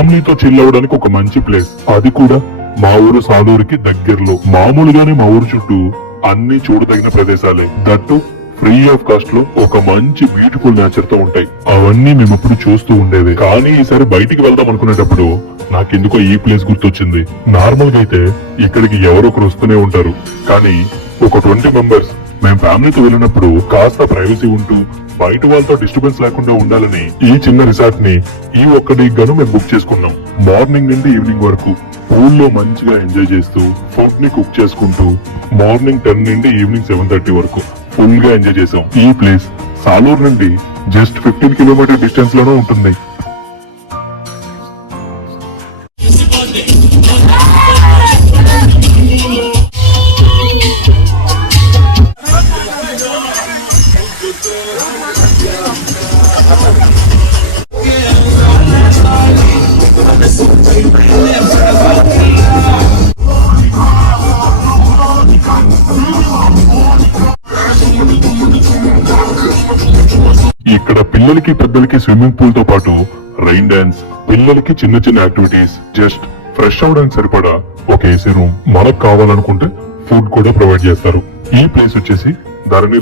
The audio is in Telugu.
ఫ్యామిలీతో చిల్ అవ్వడానికి ఒక మంచి ప్లేస్, అది కూడా మా ఊరు సాలూరుకి దగ్గరలో. మామూలుగానే మా ఊరు చుట్టూ అన్ని చూడదగిన ప్రదేశాలే, దట్టు ఫ్రీ ఆఫ్ కాస్ట్ లో ఒక మంచి బ్యూటిఫుల్ నేచర్ తో ఉంటాయి. అవన్నీ మేము ఎప్పుడు చూస్తూ ఉండేది. కానీ ఈసారి బయటికి వెళ్దాం అనుకునేటప్పుడు నాకెందుకో ఈ ప్లేస్ గుర్తొచ్చింది. నార్మల్ గా అయితే ఇక్కడికి ఎవరొకరు వస్తూనే ఉంటారు, కానీ ఒక 20 మెంబర్స్ మేము ఫ్యామిలీతో వెళ్ళినప్పుడు కాస్త ప్రైవసీ ఉంటూ బయట వాళ్ళతో డిస్టర్బెన్స్ లేకుండా ఉండాలని ఈ చిన్న రిసార్ట్ ని ఈ ఒక్క డేకి గాను మేము బుక్ చేసుకున్నాం. మార్నింగ్ నుండి ఈవినింగ్ వరకు పూల్ లో మంచిగా ఎంజాయ్ చేస్తూ ఫుడ్ ని కుక్ చేసుకుంటూ మార్నింగ్ 10 నుండి ఈవినింగ్ 7:30 వరకు ఫుల్ గా ఎంజాయ్ చేసాం. ఈ ప్లేస్ సాలూరు నుండి జస్ట్ 15 కిలోమీటర్ డిస్టెన్స్ లోనే ఉంటుంది. ఇక్కడ పిల్లలకి పెద్దలకి స్విమ్మింగ్ పూల్ తో పాటు రైన్ డాన్స్, పిల్లలకి చిన్న చిన్న యాక్టివిటీస్, జస్ట్ ఫ్రెష్ అవడానికి సరిపడా ఒక ఏసీ రూమ్, మనకు కావాలనుకుంటే ఫుడ్ కూడా ప్రొవైడ్ చేస్తారు. ఈ ప్లేస్ వచ్చేసి ధరణి